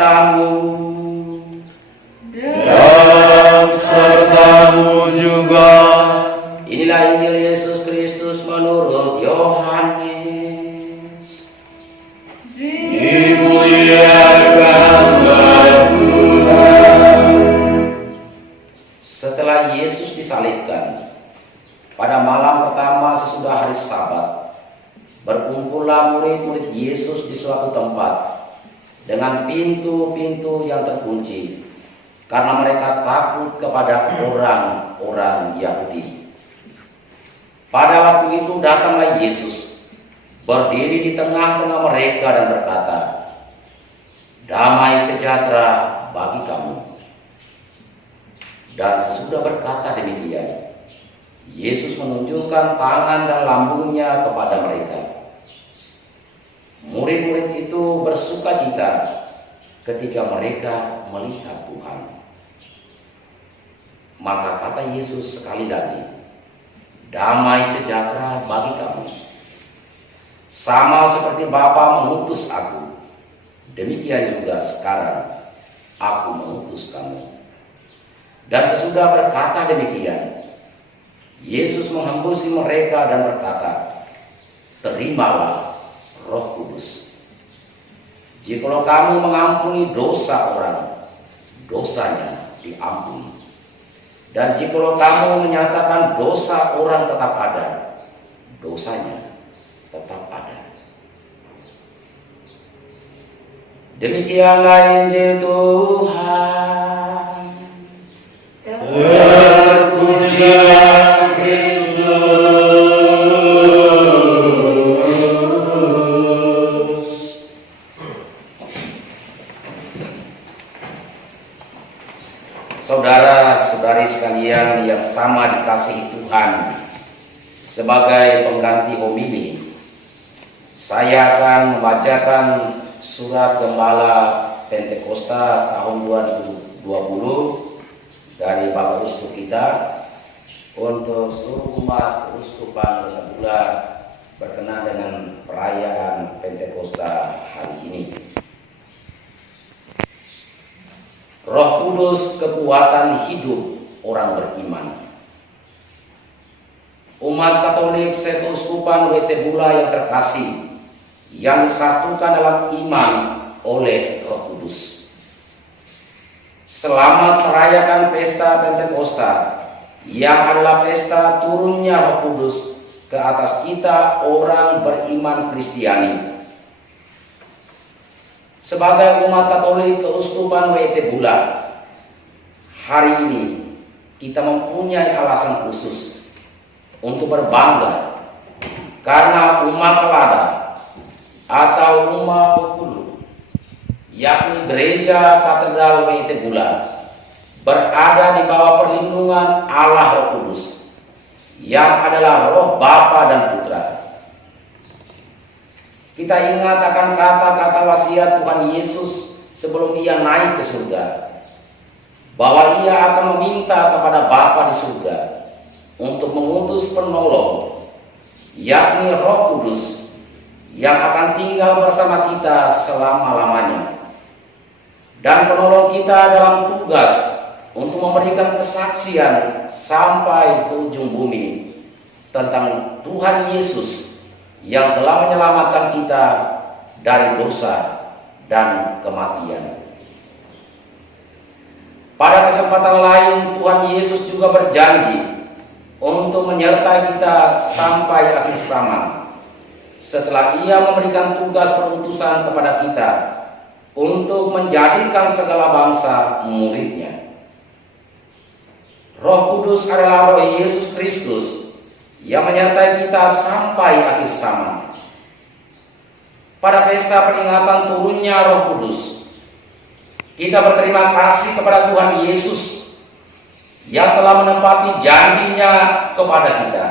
sertamu. Dan sertamu juga. Inilah Injil Yesus Kristus menurut Yohanes. Dimuliakanlah Tuhan. Setelah Yesus disalibkan, pada malam pertama sesudah hari Sabat, berkumpullah murid-murid Yesus di suatu tempat dengan pintu-pintu yang terkunci, karena mereka takut kepada orang-orang Yahudi. Pada waktu itu datanglah Yesus, berdiri di tengah-tengah mereka dan berkata, "Damai sejahtera bagi kamu." Dan sesudah berkata demikian, Yesus menunjukkan tangan dan lambungnya kepada mereka. Murid-murid itu bersukacita ketika mereka melihat Tuhan. Maka kata Yesus sekali lagi, "Damai sejahtera bagi kamu. Sama seperti Bapa mengutus aku, demikian juga sekarang aku mengutus kamu." Dan sesudah berkata demikian, Yesus menghembusi mereka dan berkata, "Terimalah Roh Kudus. Jikalau kamu mengampuni dosa orang, dosanya diampuni. Dan jikalau kamu menyatakan dosa orang tetap ada, dosanya tetap ada." Demikianlah Injil Tuhan. Terpujilah Kristus. Saudara-saudari sekalian yang sama dikasihi Tuhan, sebagai pengganti homili, saya akan membacakan surat Gembala Pentakosta tahun 2020 dari Bapak Uskup kita untuk seluruh umat Uskupan Kota Bula berkenan dengan perayaan Pentakosta hari ini. Roh Kudus kekuatan hidup orang beriman. Umat Katolik Seuskupan WT Bula yang terkasih, yang disatukan dalam iman oleh Roh Kudus. Selamat merayakan pesta Pentakosta, yang adalah pesta turunnya Roh Kudus ke atas kita orang beriman Kristiani. Sebagai umat Katolik Keuskupan WT Bula, hari ini kita mempunyai alasan khusus untuk berbangga, karena umat Kelada atau umat Bengkulu, yakni Gereja Katedral WT Bula, berada di bawah perlindungan Allah Roh Kudus, yang adalah Roh Bapa dan Putra. Kita ingat akan kata-kata wasiat Tuhan Yesus sebelum ia naik ke surga, bahwa ia akan meminta kepada Bapa di surga untuk mengutus penolong, yakni Roh Kudus, yang akan tinggal bersama kita selama-lamanya. Dan penolong kita dalam tugas untuk memberikan kesaksian sampai ke ujung bumi tentang Tuhan Yesus yang telah menyelamatkan kita dari dosa dan kematian. Pada kesempatan lain, Tuhan Yesus juga berjanji untuk menyertai kita sampai akhir zaman, setelah ia memberikan tugas perutusan kepada kita untuk menjadikan segala bangsa muridnya. Roh Kudus adalah Roh Yesus Kristus yang menyertai kita sampai akhir zaman. Pada pesta peringatan turunnya Roh Kudus, kita berterima kasih kepada Tuhan Yesus yang telah menepati janjinya kepada kita.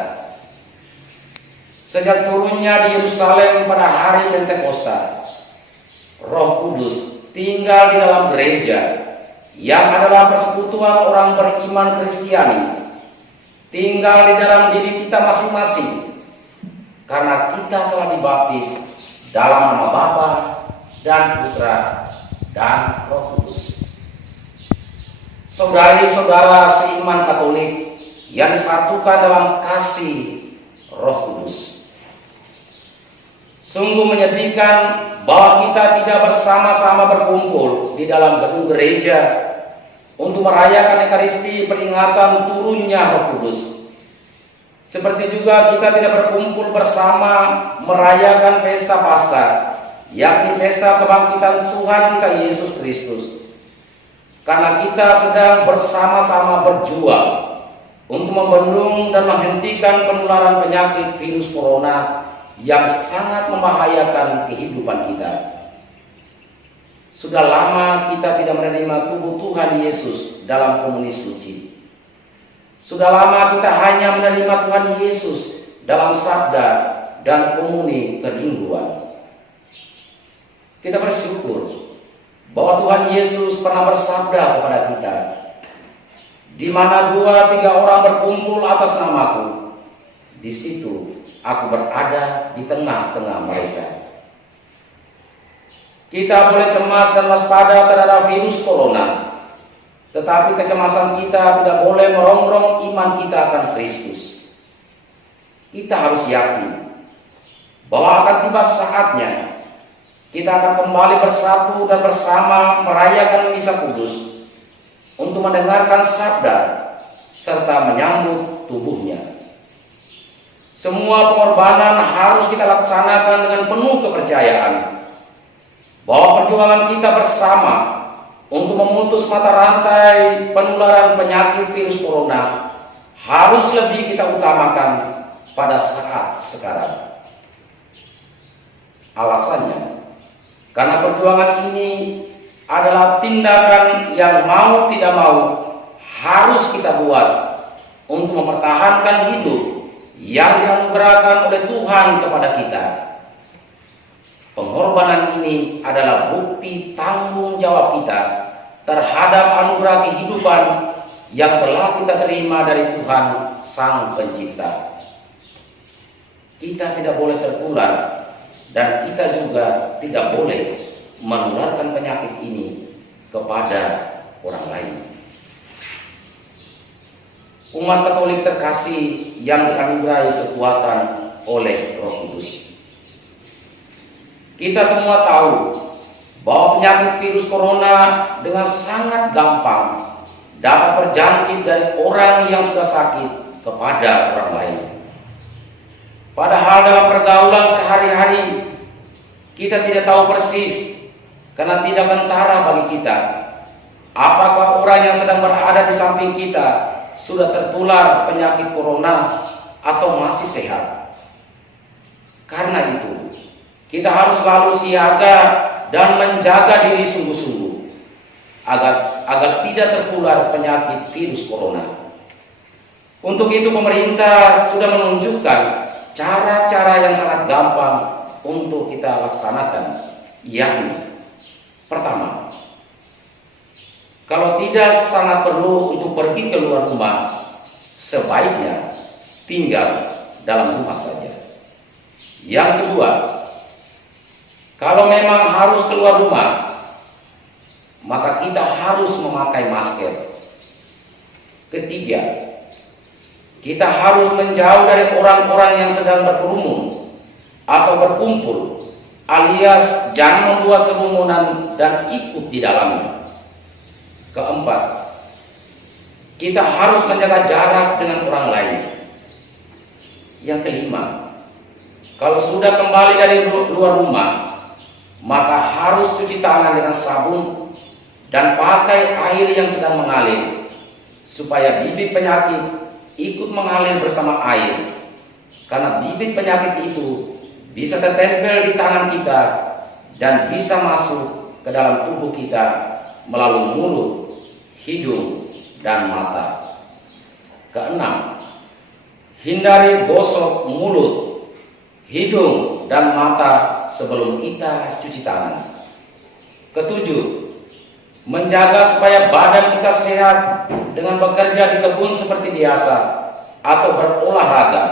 Sejak turunnya di Yerusalem pada hari Pentakosta, Roh Kudus tinggal di dalam gereja yang adalah persekutuan orang beriman Kristiani, tinggal di dalam diri kita masing-masing, karena kita telah dibaptis dalam nama Bapa dan Putra dan Roh Kudus. Saudari-saudara seiman Katolik yang disatukan dalam kasih Roh Kudus, sungguh menyedihkan bahwa kita tidak bersama-sama berkumpul di dalam gedung gereja untuk merayakan Ekaristi peringatan turunnya Roh Kudus. Seperti juga kita tidak berkumpul bersama merayakan pesta Paskah, yakni pesta kebangkitan Tuhan kita Yesus Kristus. Karena kita sedang bersama-sama berjuang untuk membendung dan menghentikan penularan penyakit virus corona yang sangat membahayakan kehidupan kita. Sudah lama kita tidak menerima tubuh Tuhan Yesus dalam komuni suci. Sudah lama kita hanya menerima Tuhan Yesus dalam sabda dan komuni kerinduan. Kita bersyukur bahwa Tuhan Yesus pernah bersabda kepada kita, di mana 2-3 orang berkumpul atas namaku, di situ aku berada di tengah-tengah mereka. Kita boleh cemas dan waspada terhadap virus corona, tetapi kecemasan kita tidak boleh merongrong iman kita akan Kristus. Kita harus yakin bahwa akan tiba saatnya kita akan kembali bersatu dan bersama merayakan misa kudus untuk mendengarkan sabda serta menyambut tubuhnya. Semua pengorbanan harus kita laksanakan dengan penuh kepercayaan bahwa perjuangan kita bersama untuk memutus mata rantai penularan penyakit virus corona harus lebih kita utamakan pada saat sekarang. Alasannya, karena perjuangan ini adalah tindakan yang mau tidak mau harus kita buat untuk mempertahankan hidup yang dianugerahkan oleh Tuhan kepada kita. Pengorbanan ini adalah bukti tanggung jawab kita terhadap anugerah kehidupan yang telah kita terima dari Tuhan Sang Pencipta. Kita tidak boleh tertular dan kita juga tidak boleh menularkan penyakit ini kepada orang lain. Umat Katolik terkasih yang dianugerahi kekuatan oleh Roh Kudus, kita semua tahu bahwa penyakit virus corona dengan sangat gampang dapat berjangkit dari orang yang sudah sakit kepada orang lain. Padahal dalam pergaulan sehari-hari kita tidak tahu persis, karena tidak kentara bagi kita, apakah orang yang sedang berada di samping kita sudah tertular penyakit corona atau masih sehat. Karena itu kita harus selalu siaga dan menjaga diri sungguh-sungguh agar tidak tertular penyakit virus corona. Untuk itu pemerintah sudah menunjukkan cara-cara yang sangat gampang untuk kita laksanakan, yakni pertama, kalau tidak sangat perlu untuk pergi keluar rumah, sebaiknya tinggal dalam rumah saja. Yang kedua, kalau memang harus keluar rumah, maka kita harus memakai masker. Ketiga, kita harus menjauh dari orang-orang yang sedang berkerumun atau berkumpul, alias jangan membuat kerumunan dan ikut di dalamnya. Keempat, kita harus menjaga jarak dengan orang lain. Yang kelima, kalau sudah kembali dari luar rumah, maka harus cuci tangan dengan sabun dan pakai air yang sedang mengalir, supaya bibit penyakit ikut mengalir bersama air. Karena bibit penyakit itu bisa tertempel di tangan kita dan bisa masuk ke dalam tubuh kita melalui mulut, hidung, dan mata. Keenam, hindari gosok mulut, hidung, dan mata sebelum kita cuci tangan. Ketujuh, menjaga supaya badan kita sehat dengan bekerja di kebun seperti biasa atau berolahraga,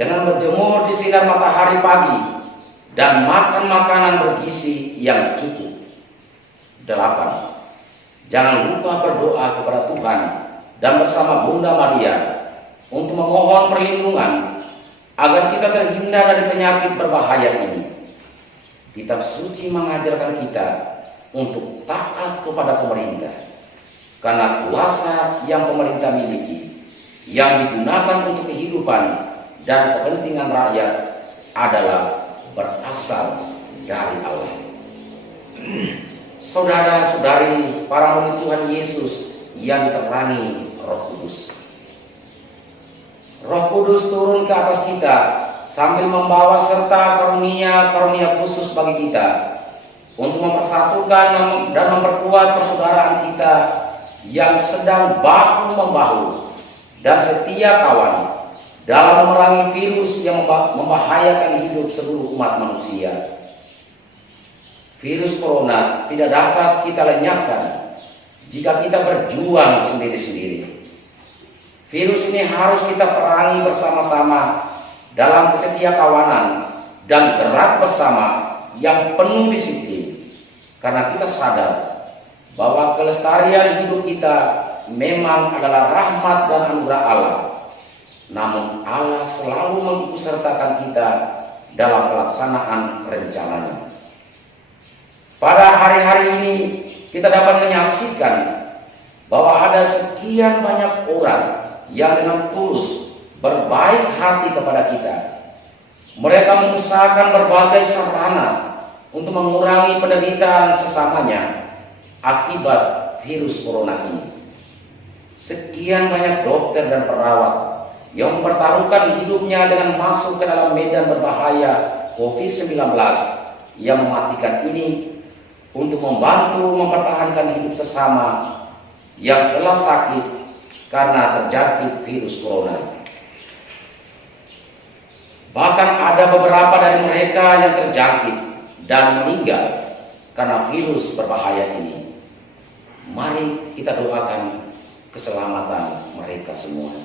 dengan berjemur di sinar matahari pagi dan makan makanan bergizi yang cukup. 8. Jangan lupa berdoa kepada Tuhan dan bersama Bunda Maria untuk memohon perlindungan agar kita terhindar dari penyakit berbahaya ini. Kitab suci mengajarkan kita untuk taat kepada pemerintah, karena kuasa yang pemerintah miliki, yang digunakan untuk kehidupan dan kepentingan rakyat adalah berasal dari Allah. Saudara-saudari, para murid Tuhan Yesus yang diterangi Roh Kudus. Roh Kudus turun ke atas kita sambil membawa serta karunia-karunia khusus bagi kita untuk mempersatukan dan memperkuat persaudaraan kita yang sedang bahu-membahu dan setia kawan dalam memerangi virus yang membahayakan hidup seluruh umat manusia. Virus corona tidak dapat kita lenyapkan jika kita berjuang sendiri-sendiri. Virus ini harus kita perangi bersama-sama dalam kesetiakawanan dan gerak bersama yang penuh disiplin, karena kita sadar bahwa kelestarian hidup kita memang adalah rahmat dan anugerah Allah. Namun Allah selalu mengikutsertakan kita dalam pelaksanaan rencananya. Pada hari-hari ini kita dapat menyaksikan bahwa ada sekian banyak orang yang dengan tulus berbaik hati kepada kita. Mereka mengusahakan berbagai sarana untuk mengurangi penderitaan sesamanya akibat virus corona ini. Sekian banyak dokter dan perawat yang mempertaruhkan hidupnya dengan masuk ke dalam medan berbahaya COVID-19 yang mematikan ini untuk membantu mempertahankan hidup sesama yang telah sakit karena terjangkit virus corona. Bahkan ada beberapa dari mereka yang terjangkit dan meninggal karena virus berbahaya ini. Mari kita doakan keselamatan mereka semua.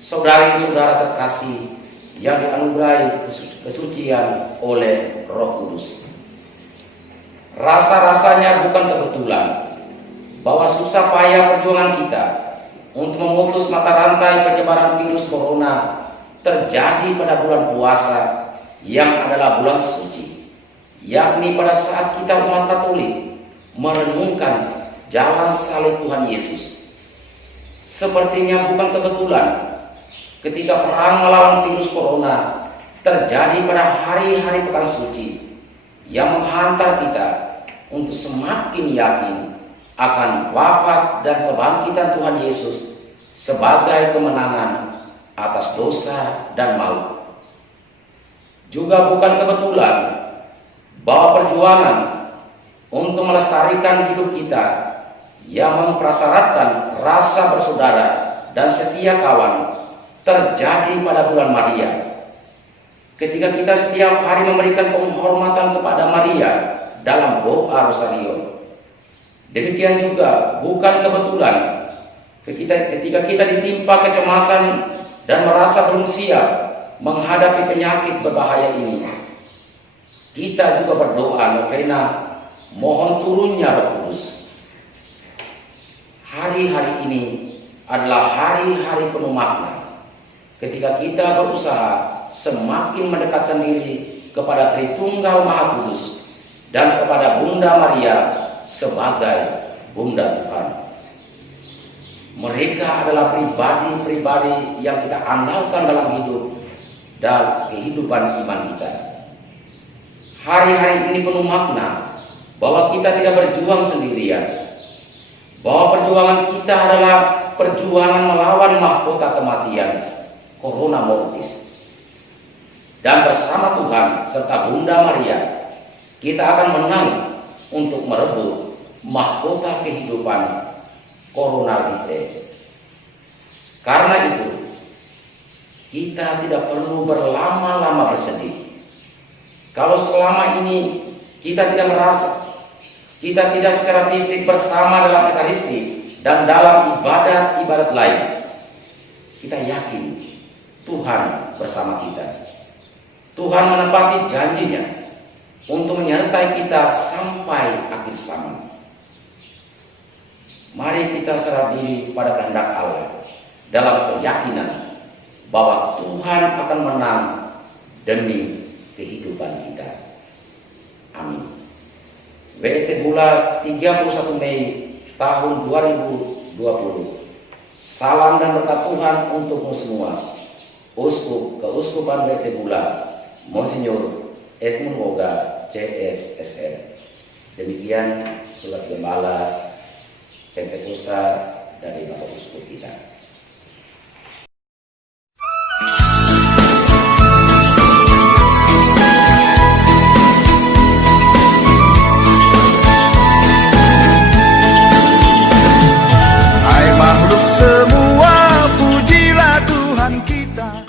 Saudari-saudara terkasih yang dianugerahi kesucian oleh Roh Kudus, rasa-rasanya bukan kebetulan bahwa susah payah perjuangan kita untuk memutus mata rantai penyebaran virus corona terjadi pada bulan puasa yang adalah bulan suci, yakni pada saat kita umat Katolik merenungkan jalan salib Tuhan Yesus. Sepertinya bukan kebetulan ketika perang melawan virus corona terjadi pada hari-hari pekan suci yang menghantar kita untuk semakin yakin akan wafat dan kebangkitan Tuhan Yesus sebagai kemenangan atas dosa dan maut. Juga bukan kebetulan bahwa perjuangan untuk melestarikan hidup kita yang mempersyaratkan rasa bersaudara dan setia kawan terjadi pada bulan Maria, ketika kita setiap hari memberikan penghormatan kepada Maria dalam doa Rosario. Demikian juga bukan kebetulan ketika kita ditimpa kecemasan dan merasa belum siap menghadapi penyakit berbahaya ini, kita juga berdoa novena mohon turunnya Roh Kudus. Hari-hari ini adalah hari-hari penuh makna ketika kita berusaha semakin mendekatkan diri kepada Tritunggal Maha Kudus dan kepada Bunda Maria sebagai Bunda Tuhan. Mereka adalah pribadi-pribadi yang kita andalkan dalam hidup dan kehidupan iman kita. Hari-hari ini penuh makna bahwa kita tidak berjuang sendirian, bahwa perjuangan kita adalah perjuangan melawan mahkota kematian, Corona Mortis. Dan bersama Tuhan serta Bunda Maria, kita akan menang untuk merebut mahkota kehidupan, Corona Vitae. Karena itu, kita tidak perlu berlama-lama bersedih. Kalau selama ini kita tidak secara fisik bersama dalam Ekaristi dan dalam ibadat-ibadat lain, kita yakin Tuhan bersama kita. Tuhan menepati janjinya untuk menyertai kita sampai akhir zaman. Mari kita serah diri pada kehendak Allah dalam keyakinan bahwa Tuhan akan menang demi kehidupan kita. Amin. WT Bula 31 Mei tahun 2020. Salam dan berkat Tuhan untukmu semua. Uskup Keuskupan WT Bula, Monsinyur Edmund Woga, CSSR. Demikian surat gembala Pentakosta dari Bapak Uskup kita.